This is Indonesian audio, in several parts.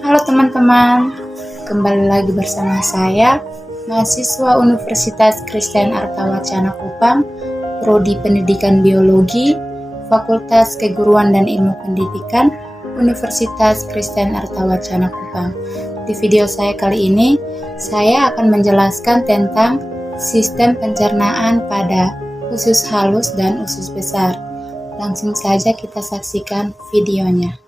Halo teman-teman, kembali lagi bersama saya, mahasiswa Universitas Kristen Artawacana Kupang, Prodi Pendidikan Biologi, Fakultas Keguruan dan Ilmu Pendidikan, Universitas Kristen Artawacana Kupang. Di video saya kali ini, saya akan menjelaskan tentang sistem pencernaan pada usus halus dan usus besar. Langsung saja kita saksikan videonya.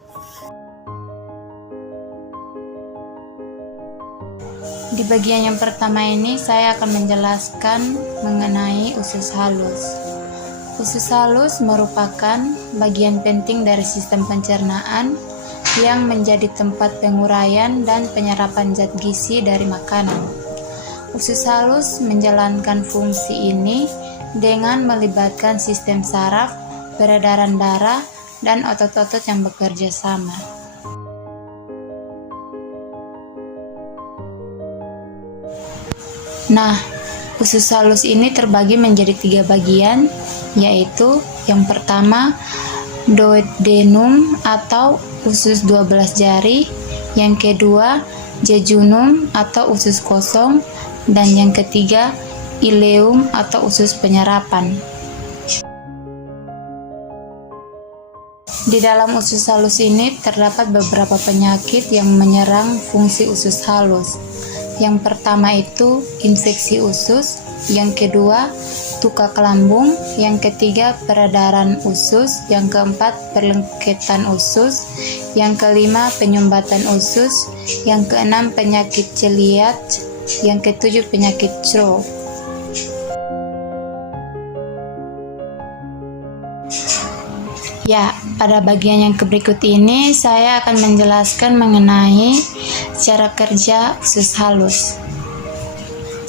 Di bagian yang pertama ini saya akan menjelaskan mengenai usus halus. Usus halus merupakan bagian penting dari sistem pencernaan yang menjadi tempat penguraian dan penyerapan zat gizi dari makanan. Usus halus menjalankan fungsi ini dengan melibatkan sistem saraf, peredaran darah, dan otot-otot yang bekerja sama. Nah, usus halus ini terbagi menjadi 3 bagian, yaitu yang pertama duodenum atau usus 12 jari, yang kedua jejunum atau usus kosong, dan yang ketiga ileum atau usus penyerapan. Di dalam usus halus ini terdapat beberapa penyakit yang menyerang fungsi usus halus. Yang pertama itu infeksi usus, yang kedua tukak lambung, yang ketiga peredaran usus, yang keempat perlengketan usus, yang kelima penyumbatan usus, yang keenam penyakit celiac, yang ketujuh penyakit CRO. Ya, pada bagian yang berikut ini saya akan menjelaskan mengenai cara kerja usus halus.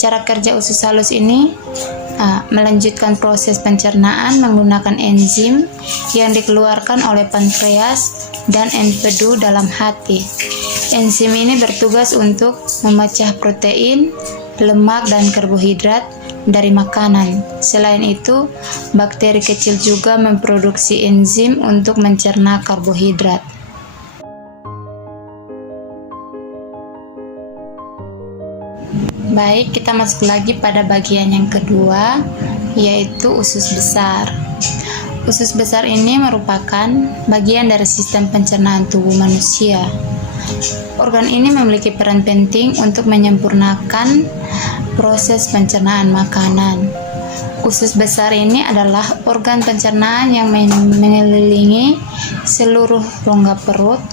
Cara kerja usus halus ini melanjutkan proses pencernaan menggunakan enzim yang dikeluarkan oleh pankreas dan empedu dalam hati. Enzim ini bertugas untuk memecah protein, lemak, dan karbohidrat dari makanan. Selain itu, bakteri kecil juga memproduksi enzim untuk mencerna karbohidrat. Baik, kita masuk lagi pada bagian yang kedua, yaitu usus besar. Usus besar ini merupakan bagian dari sistem pencernaan tubuh manusia. Organ ini memiliki peran penting untuk menyempurnakan proses pencernaan makanan. Usus besar ini adalah organ pencernaan yang mengelilingi seluruh rongga perut.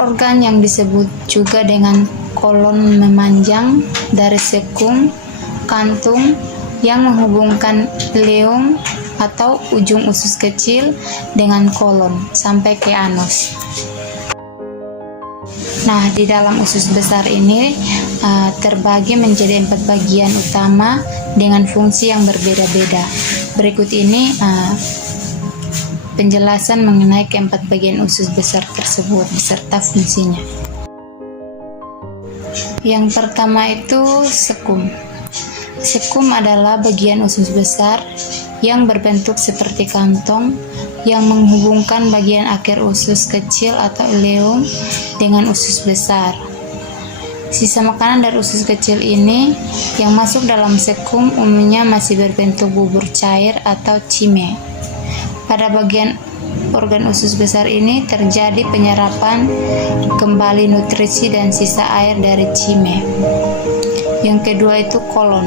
Organ yang disebut juga dengan kolon memanjang dari sekung, kantung yang menghubungkan ileum atau ujung usus kecil dengan kolon sampai ke anus. Nah, di dalam usus besar ini terbagi menjadi 4 bagian utama dengan fungsi yang berbeda-beda. Berikut ini penjelasan mengenai keempat bagian usus besar tersebut beserta fungsinya. Yang pertama itu sekum. Sekum adalah bagian usus besar yang berbentuk seperti kantong yang menghubungkan bagian akhir usus kecil atau ileum dengan usus besar. Sisa makanan dari usus kecil ini yang masuk dalam sekum umumnya masih berbentuk bubur cair atau cime. Pada bagian organ usus besar ini terjadi penyerapan kembali nutrisi dan sisa air dari cime. Yang kedua itu kolon.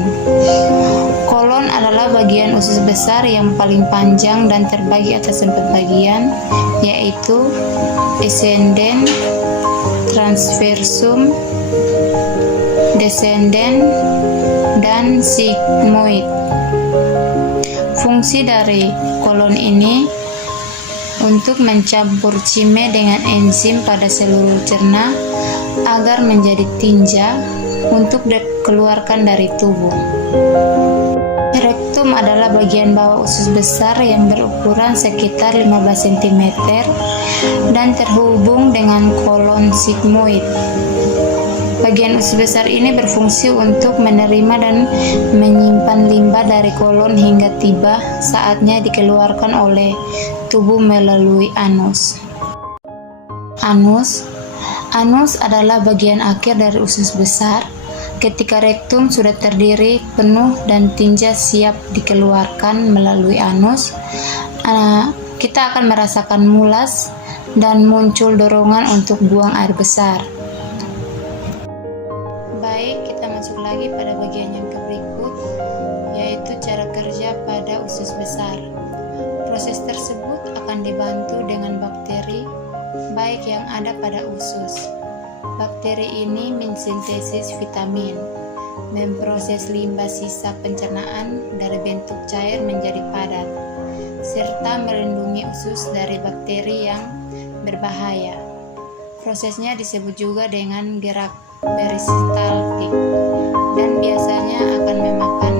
Kolon adalah bagian usus besar yang paling panjang dan terbagi atas 4 bagian, yaitu ascendens, transversum, descendens, dan sigmoid. Fungsi dari kolon ini untuk mencampur cime dengan enzim pada seluruh cerna agar menjadi tinja untuk dikeluarkan dari tubuh. Rektum adalah bagian bawah usus besar yang berukuran sekitar 15 cm dan terhubung dengan kolon sigmoid. Bagian usus besar ini berfungsi untuk menerima dan menyimpan limbah dari kolon hingga tiba saatnya dikeluarkan oleh tubuh melalui anus. Anus Anus adalah bagian akhir dari usus besar. Ketika rektum sudah terdiri penuh dan tinja siap dikeluarkan melalui anus, kita akan merasakan mulas dan muncul dorongan untuk buang air besar. Baik, kita masuk lagi pada bagian yang berikut, yaitu cara kerja pada usus besar. Proses tersebut akan dibantu dengan bakteri baik yang ada pada usus. Bakteri ini mensintesis vitamin, memproses limbah sisa pencernaan dari bentuk cair menjadi padat, serta melindungi usus dari bakteri yang berbahaya. Prosesnya disebut juga dengan gerak peristaltik dan biasanya akan memakan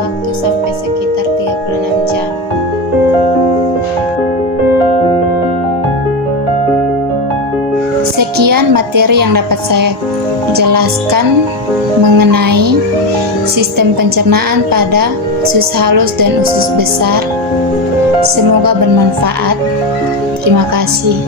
waktu sampai sekitar 36 jam. Sekian materi yang dapat saya jelaskan mengenai sistem pencernaan pada usus halus dan usus besar. Semoga bermanfaat. Terima kasih.